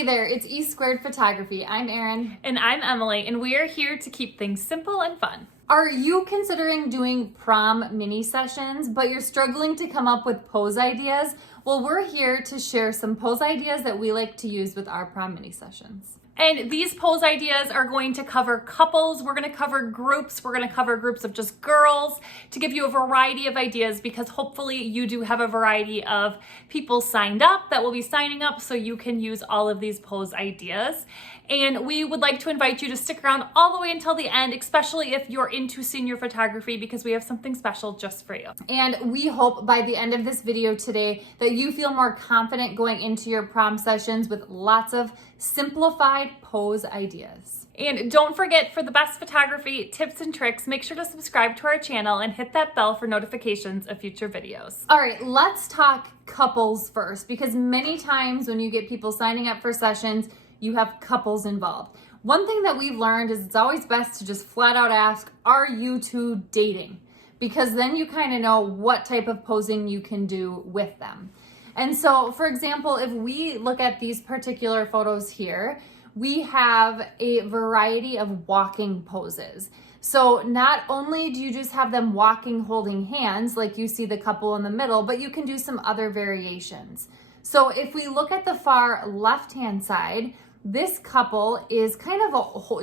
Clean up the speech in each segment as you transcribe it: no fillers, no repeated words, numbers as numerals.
Hey there, it's E Squared Photography. I'm Erin. And I'm Emily, and we are here to keep things simple and fun. Are you considering doing prom mini sessions, but you're struggling to come up with pose ideas? Well, we're here to share some pose ideas that we like to use with our prom mini sessions. And these pose ideas are going to cover couples, we're going to cover groups, we're going to cover groups of just girls to give you a variety of ideas, because hopefully you do have a variety of people signed up that will be signing up so you can use all of these pose ideas. And we would like to invite you to stick around all the way until the end, especially if you're into senior photography, because we have something special just for you. And we hope by the end of this video today that you feel more confident going into your prom sessions with lots of simplified pose ideas. And don't forget, for the best photography tips and tricks, make sure to subscribe to our channel and hit that bell for notifications of future videos. All right, let's talk couples first, because many times when you get people signing up for sessions, you have couples involved. One thing that we've learned is it's always best to just flat out ask, are you two dating? Because then you kind of know what type of posing you can do with them. And so, for example, if we look at these particular photos here, we have a variety of walking poses. So not only do you just have them walking holding hands like you see the couple in the middle, but you can do some other variations. So if we look at the far left-hand side, this couple is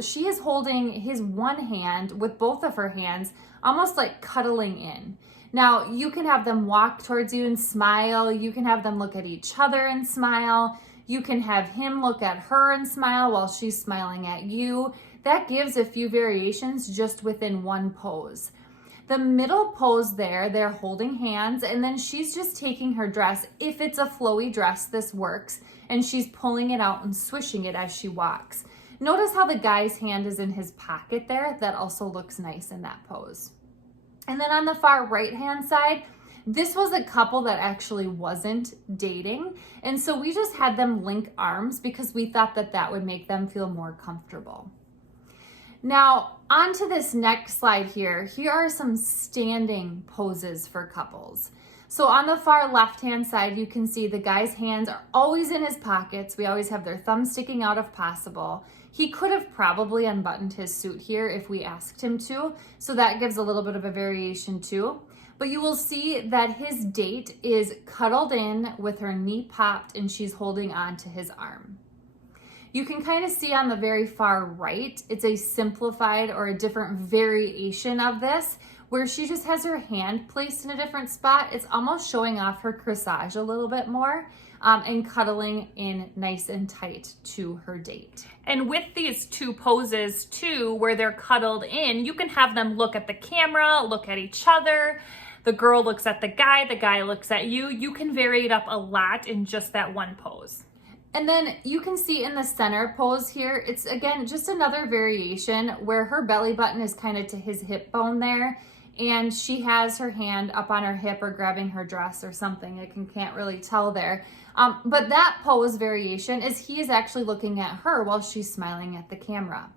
she is holding his one hand with both of her hands, almost like cuddling in. Now, you can have them walk towards you and smile. You can have them look at each other and smile. You can have him look at her and smile while she's smiling at you. That gives a few variations just within one pose. The middle pose there, they're holding hands, and then she's just taking her dress. If it's a flowy dress, this works, and she's pulling it out and swishing it as she walks. Notice how the guy's hand is in his pocket there. That also looks nice in that pose. And then on the far right-hand side, this was a couple that actually wasn't dating, and so we just had them link arms because we thought that that would make them feel more comfortable. Now, on to this next slide here. Here are some standing poses for couples. So on the far left-hand side, you can see the guy's hands are always in his pockets. We always have their thumbs sticking out if possible. He could have probably unbuttoned his suit here if we asked him to, so that gives a little bit of a variation too. But you will see that his date is cuddled in with her knee popped and she's holding on to his arm. You can kind of see on the very far right, it's a simplified or a different variation of this, where she just has her hand placed in a different spot. It's almost showing off her corsage a little bit more and cuddling in nice and tight to her date. And with these two poses too, where they're cuddled in, you can have them look at the camera, look at each other. The girl looks at the guy looks at you. You can vary it up a lot in just that one pose. And then you can see in the center pose here, it's again, just another variation where her belly button is kind of to his hip bone there. And she has her hand up on her hip or grabbing her dress or something. I can't really tell there. But that pose variation is he is actually looking at her while she's smiling at the camera.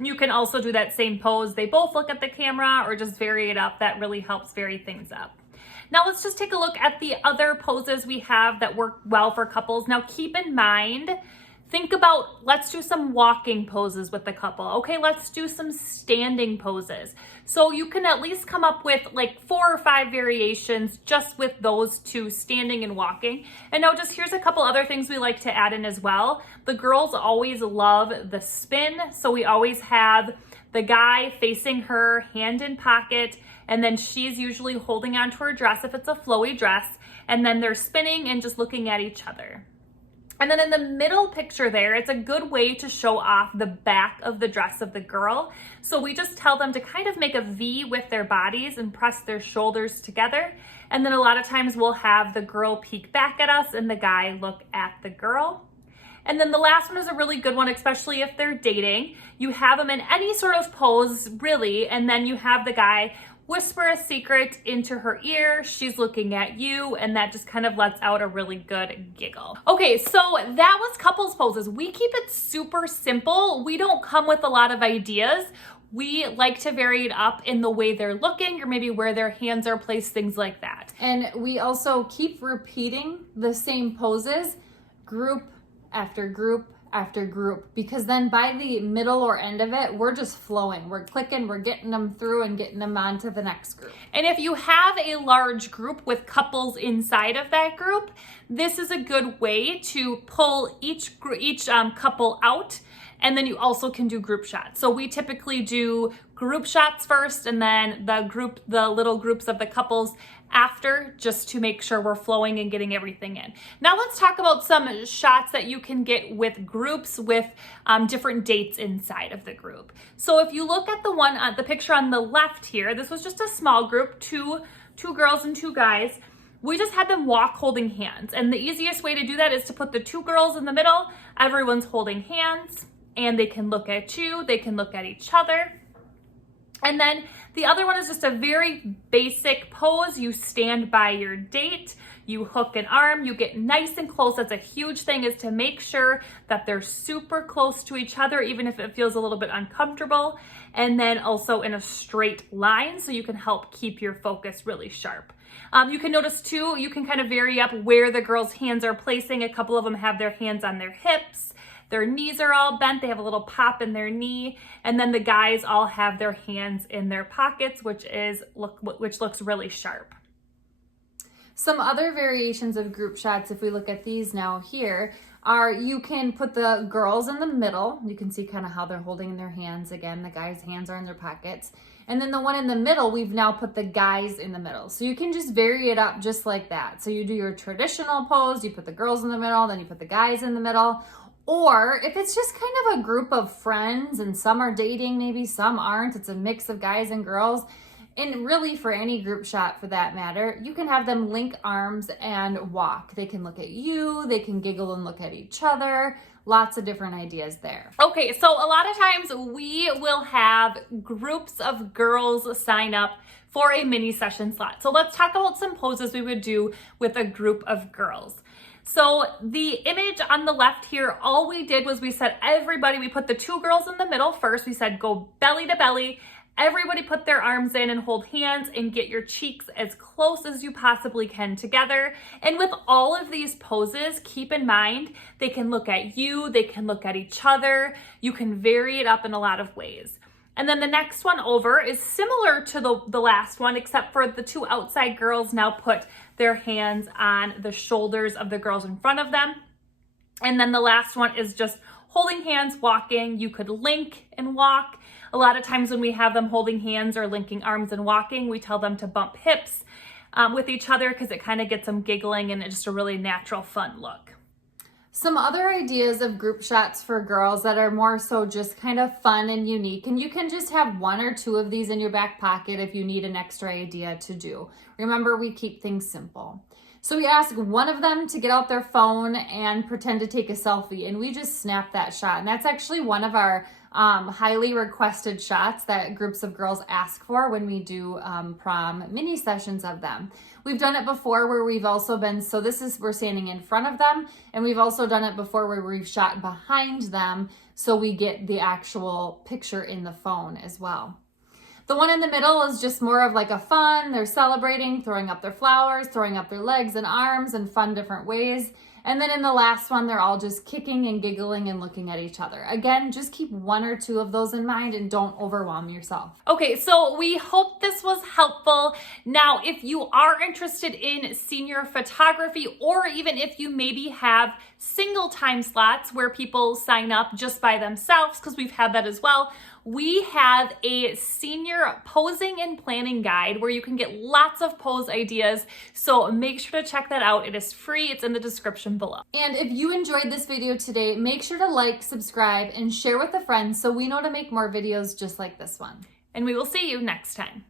You can also do that same pose. They both look at the camera or just vary it up. That really helps vary things up. Now let's just take a look at the other poses we have that work well for couples. Now keep in mind, think about, let's do some walking poses with the couple. Okay, let's do some standing poses. So you can at least come up with like 4 or 5 variations just with those two, standing and walking. And now just here's a couple other things we like to add in as well. The girls always love the spin. So we always have the guy facing her, hand in pocket, and then she's usually holding onto her dress if it's a flowy dress, and then they're spinning and just looking at each other. And then in the middle picture there, it's a good way to show off the back of the dress of the girl. So we just tell them to kind of make a V with their bodies and press their shoulders together. And then a lot of times we'll have the girl peek back at us and the guy look at the girl. And then the last one is a really good one, especially if they're dating. You have them in any sort of pose, really, and then you have the guy whisper a secret into her ear. She's looking at you, and that just kind of lets out a really good giggle. Okay, so that was couples poses. We keep it super simple. We don't come with a lot of ideas. We like to vary it up in the way they're looking or maybe where their hands are placed, things like that. And we also keep repeating the same poses, group after group after group, because then by the middle or end of it, we're just flowing. We're clicking, we're getting them through and getting them on to the next group. And if you have a large group with couples inside of that group, this is a good way to pull each couple out, and then you also can do group shots. So we typically do group shots first, and then the little groups of the couples after, just to make sure we're flowing and getting everything in. Now let's talk about some shots that you can get with groups with different dates inside of the group. So if you look at the picture on the left here, this was just a small group, two girls and 2 guys. We just had them walk holding hands. And the easiest way to do that is to put the 2 girls in the middle. Everyone's holding hands, and they can look at you, they can look at each other. And then the other one is just a very basic pose. You stand by your date, you hook an arm, you get nice and close. That's a huge thing, is to make sure that they're super close to each other, even if it feels a little bit uncomfortable. And then also in a straight line, so you can help keep your focus really sharp. You can notice too, you can kind of vary up where the girls' hands are placing. A couple of them have their hands on their hips. Their knees are all bent. They have a little pop in their knee. And then the guys all have their hands in their pockets, which looks really sharp. Some other variations of group shots, if we look at these now here, are you can put the girls in the middle. You can see kind of how they're holding their hands. Again, the guys' hands are in their pockets. And then the one in the middle, we've now put the guys in the middle. So you can just vary it up just like that. So you do your traditional pose, you put the girls in the middle, then you put the guys in the middle. Or if it's just kind of a group of friends and some are dating, maybe some aren't, it's a mix of guys and girls. And really for any group shot for that matter, you can have them link arms and walk. They can look at you, they can giggle and look at each other. Lots of different ideas there. Okay, so a lot of times we will have groups of girls sign up for a mini session slot. So let's talk about some poses we would do with a group of girls. So the image on the left here, all we did was we said we put the 2 girls in the middle first. We said go belly to belly. Everybody put their arms in and hold hands and get your cheeks as close as you possibly can together. And with all of these poses, keep in mind, they can look at you, they can look at each other. You can vary it up in a lot of ways. And then the next one over is similar to the last one, except for the 2 outside girls now put their hands on the shoulders of the girls in front of them. And then the last one is just holding hands, walking. You could link and walk. A lot of times when we have them holding hands or linking arms and walking, we tell them to bump hips with each other, because it kind of gets them giggling and it's just a really natural, fun look. Some other ideas of group shots for girls that are more so just kind of fun and unique, and you can just have 1 or 2 of these in your back pocket if you need an extra idea to do. Remember, we keep things simple. So we ask one of them to get out their phone and pretend to take a selfie, and we just snap that shot. And that's actually one of our highly requested shots that groups of girls ask for when we do prom mini sessions of them. We've done it before where we've also been, so we're standing in front of them, and we've also done it before where we've shot behind them, so we get the actual picture in the phone as well. The one in the middle is just more of like a fun, they're celebrating, throwing up their flowers, throwing up their legs and arms in fun different ways. And then in the last one, they're all just kicking and giggling and looking at each other. Again, just keep 1 or 2 of those in mind and don't overwhelm yourself. Okay, so we hope this was helpful. Now, if you are interested in senior photography, or even if you maybe have single time slots where people sign up just by themselves, because we've had that as well, we have a senior posing and planning guide where you can get lots of pose ideas. So make sure to check that out. It is free. It's in the description below. And if you enjoyed this video today, make sure to like, subscribe, and share with a friend so we know to make more videos just like this one. And we will see you next time.